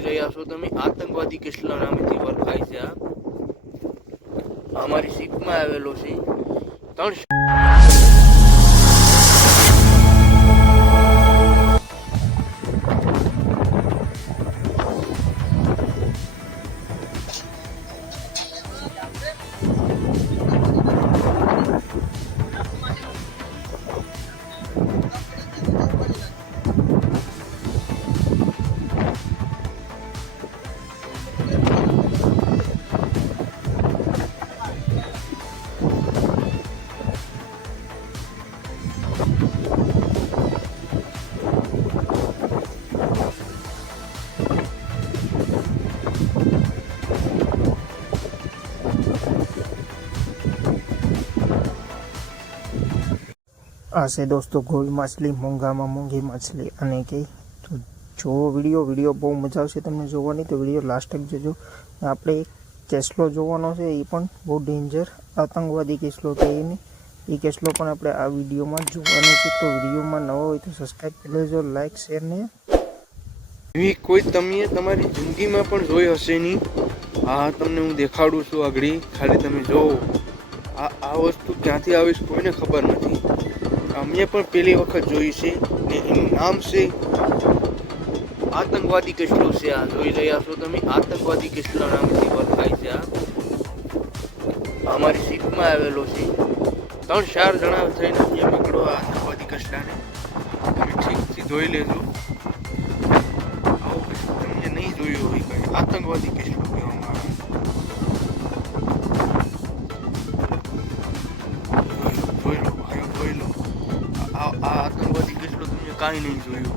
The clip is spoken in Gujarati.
રહ્યા છો તમે આતંકવાદી કેટલા નામેથી ઓળખાય છે અમારી સીટમાં આવેલો છે. ત્રણ આ છે દોસ્તો ગોલ માછલી, મોંઘામાં મોંઘી માછલી અને કે જો વીડિયો વીડિયો બહુ મજા આવશે તમને જોવાની, તો વીડિયો લાસ્ટ તક જોજો. આપણે કેસલો જોવાનો છે, એ પણ બહુ ડેન્જર આતંકવાદી કેસલો કે એને એ કેસલો પણ આપણે આ વિડીયોમાં જોવાનો છે. તો વિડીયોમાં નવો હોય તો સબસ્ક્રાઈબ કરી લેજો લાઇક શેર ને. એવી કોઈ તમે તમારી જિંદગીમાં પણ જોઈ હશે નહીં. આ તમને હું દેખાડું છું આગળ. ખાલી તમે જોવો આ આ વસ્તુ ક્યાંથી આવીશ કોઈને ખબર નથી. અમે પણ પહેલી વખત જોઈ છે ને એનું નામ છે આતંકવાદી કેસલો છે આ. જોઈ રહ્યા છો તમે? આતંકવાદી કેસલા નામથી ઓળખાય છે આ. અમારી સીટમાં આવેલો છે. ત્રણ ચાર જણા થઈને અહીંયા પકડો આ આતંકવાદી કચરાને તમે ઠીકથી જોઈ લેજો. આવું કશું તમને નહીં જોયું હોય કઈ આતંકવાદી કેસલો કહેવામાં આવે. જોઈ લો, ભાઈઓ લો. આ આતંકવાદી કેસલો તમને કાંઈ નહીં જોયું